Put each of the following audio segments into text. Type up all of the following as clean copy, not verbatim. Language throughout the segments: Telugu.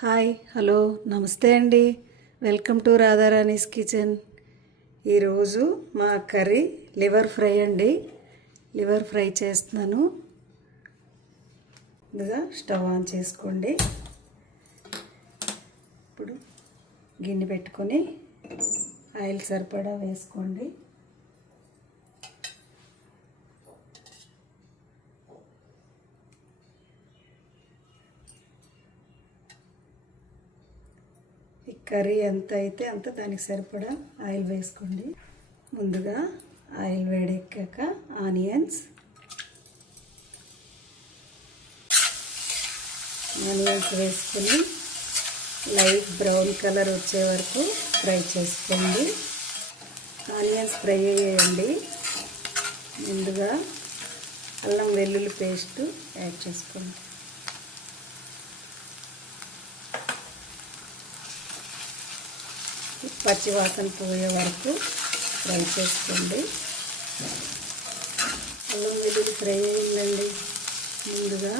హాయ్ హలో నమస్తే అండి. Welcome to Radharani's kitchen. ఈరోజు మా కర్రీ లివర్ ఫ్రై అండి. లివర్ ఫ్రై చేస్తున్నాను. ముందుగా స్టవ్ ఆన్ చేసుకోండి. ఇప్పుడు గిన్నె పెట్టుకొని ఆయిల్ సరిపడా వేసుకోండి. ఈ కర్రీ ఎంత అయితే అంత దానికి సరిపడా ఆయిల్ వేసుకోండి. ముందుగా ఆయిల్ వేడెక్కాక ఆనియన్స్ వేసుకొని లైట్ బ్రౌన్ కలర్ వచ్చే వరకు ఫ్రై చేసుకోండి. ఆనియన్స్ ఫ్రై అయ్యేయండి. ముందుగా అల్లం వెల్లుల్లి పేస్ట్ యాడ్ చేసుకోండి. పచ్చి వాసన పోయే వరకు ఫ్రై చేసుకోండి. అల్లం వెల్లుల్లి ఫ్రై అయిందండి. ముందుగా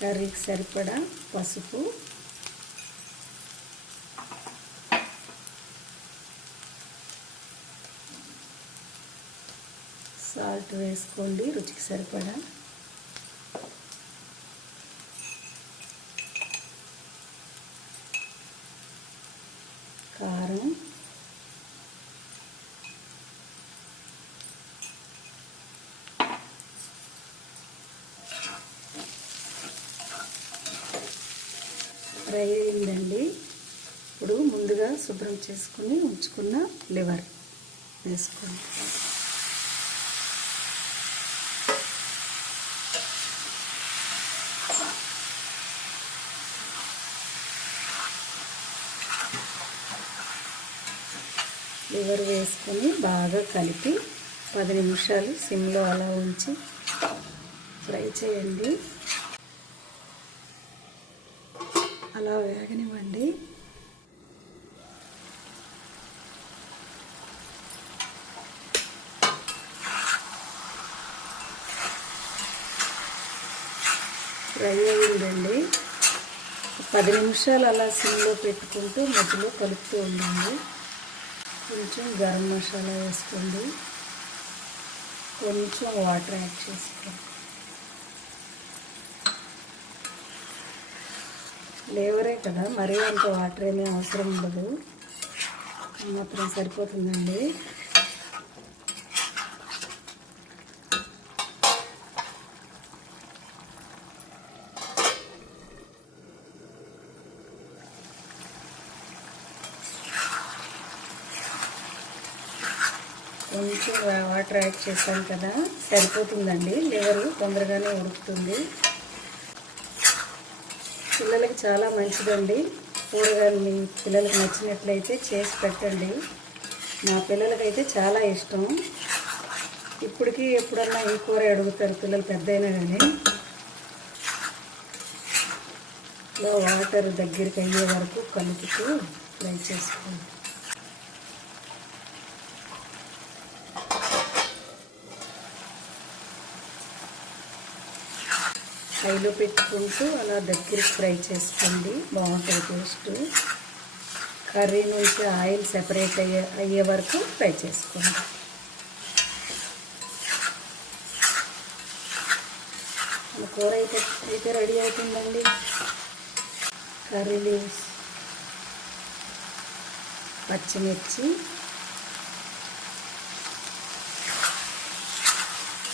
కర్రీకి సరిపడా పసుపు, సాల్ట్ వేసుకోండి రుచికి సరిపడా. కారం, ఫ్రై అయిందండి. ఇప్పుడు ముందుగా శుభ్రం చేసుకుని ఉంచుకున్న లివర్ వేసుకోండి. లివర్ వేసుకొని బాగా కలిపి 10 నిమిషాలు సిమ్లో అలా ఉంచి ఫ్రై చేయండి. అలా వేగనివ్వండి. ఫ్రై అయ్యిందండి. 10 నిమిషాలు అలా సిమ్లో పెట్టుకుంటూ మధ్యలో కలుపుతూ ఉండండి. కొంచెం గరం మసాలా వేసుకోండి. కొంచెం వాటర్ యాడ్ చేసుకోండి. లేవరే కదా, మరీ అంత వాటర్ ఏమీ అవసరం ఉండదు, మాత్రం సరిపోతుందండి. కొంచెం వాటర్ యాడ్ చేశాను కదా, సరిపోతుందండి. లివర్ తొందరగానే ఉడుకుతుంది. పిల్లలకి చాలా మంచిదండి. కూరగాయలు మీ పిల్లలకి నచ్చినట్లయితే చేసి పెట్టండి. మా పిల్లలకైతే చాలా ఇష్టం. ఇప్పటికీ ఎప్పుడన్నా ఈ కూర అడుగుతారు పిల్లలు, పెద్దయినా కానీ. వాటర్ దగ్గరికి అయ్యే వరకు కలుపుతూ ఫ్రై చేసుకోండి. హైలో పెట్టుకుంటూ అలా దగ్గరికి ఫ్రై చేసుకోండి. బాగుంటుంది టేస్ట్. కర్రీ నుంచి ఆయిల్ సెపరేట్ అయ్యే వరకు ఫ్రై చేసుకోండి. కూర అయితే రెడీ అవుతుందండి. కర్రీ లీవ్స్, పచ్చిమిర్చి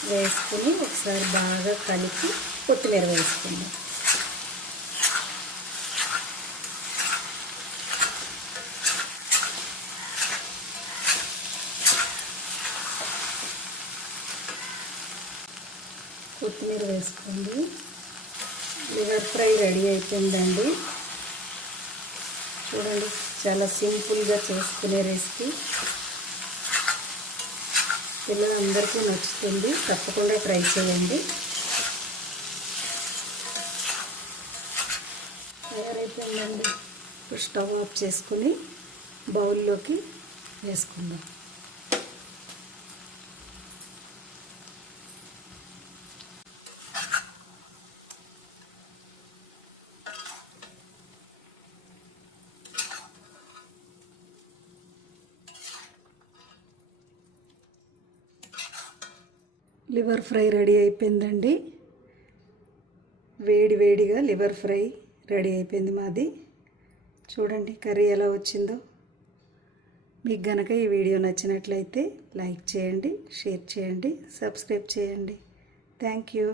వేసుకుని ఒకసారి బాగా కలిపి కొత్తిమీర వేసుకుందాం. కొత్తిమీర వేసుకోండి. లివర్ ఫ్రై రెడీ అయిపోయిందండి. చూడండి, చాలా సింపుల్గా చేసుకునే రెసిపీ. పిల్లలందరికీ నచ్చుతుంది. తప్పకుండా ట్రై చేయండి. తయారైపోయిందండి. ఇప్పుడు స్టవ్ ఆఫ్ చేసుకుని బౌల్లోకి వేసుకుందాం. లివర్ ఫ్రై రెడీ అయిపోయిందండి. వేడి వేడిగా లివర్ ఫ్రై రెడీ అయిపోయింది మాది. చూడండి కర్రీ ఎలా వచ్చిందో. మీకు గనక ఈ వీడియో నచ్చినట్లయితే లైక్ చేయండి, షేర్ చేయండి, సబ్స్క్రైబ్ చేయండి. Thank you.